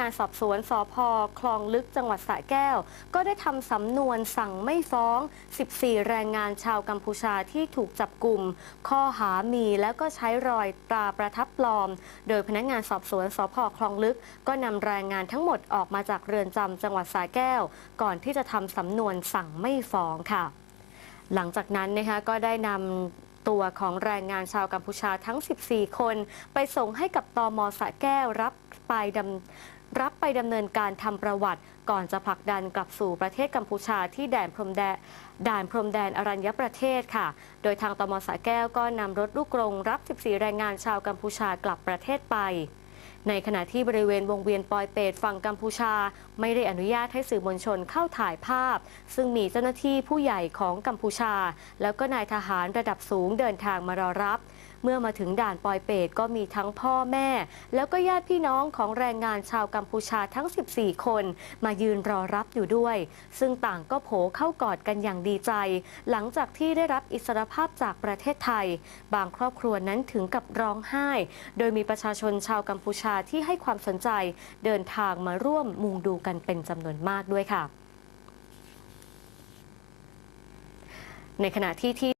งานสอบสวนสพคลองลึกจังหวัดสระแก้ว ก็ได้ทำสำนวนสั่งไม่ฟ้อง 14 แรงงานชาวกัมพูชาที่ถูกจับกลุ่ม ข้อหามีแล้วก็ใช้รอยตราประทับปลอม โดยพนักงานสอบสวนสพคลองลึก ก็นำแรงงานทั้งหมดออกมาจากเรือนจำจังหวัดสระแก้ว ก่อนที่จะทำสำนวนสั่งไม่ฟ้องค่ะ หลังจากนั้นนะคะก็ได้นำตัวของแรงงานชาวกัมพูชาทั้ง 14 คน ไปส่งให้กับตอมสระแก้วรับไปดำ รับไปดำเนินการทำประวัติ ก่อนจะผลักดันกลับสู่ประเทศกัมพูชาที่แดนพรมแดนด่านพรมแดนอรัญญประเทศค่ะ โดยทางตมสระแก้วก็นำรถลูกกรงรับ 14 แรงงานชาวกัมพูชากลับประเทศไป ในขณะที่บริเวณวงเวียนปอยเปตฝั่งกัมพูชา ไม่ได้อนุญาตให้สื่อมวลชนเข้าถ่ายภาพ ซึ่งมีเจ้าหน้าที่ผู้ใหญ่ของกัมพูชา แล้วก็นายทหารระดับสูงเดินทางมารอรับ เมื่อมาถึงด่านปอยเปตก็มีทั้งพ่อแม่ แล้วก็ญาติพี่น้องของแรงงานชาวกัมพูชาทั้ง 14 คน มายืนรอรับอยู่ด้วย ซึ่งต่างก็โผเข้ากอดกันอย่างดีใจ หลังจากที่ได้รับอิสรภาพจากประเทศไทย บางครอบครัวนั้นถึงกับร้องไห้ โดยมีประชาชนชาวกัมพูชาที่ให้ความสนใจ เดินทางมาร่วมมุงดูกันเป็นจำนวนมากด้วยค่ะในขณะที่ที่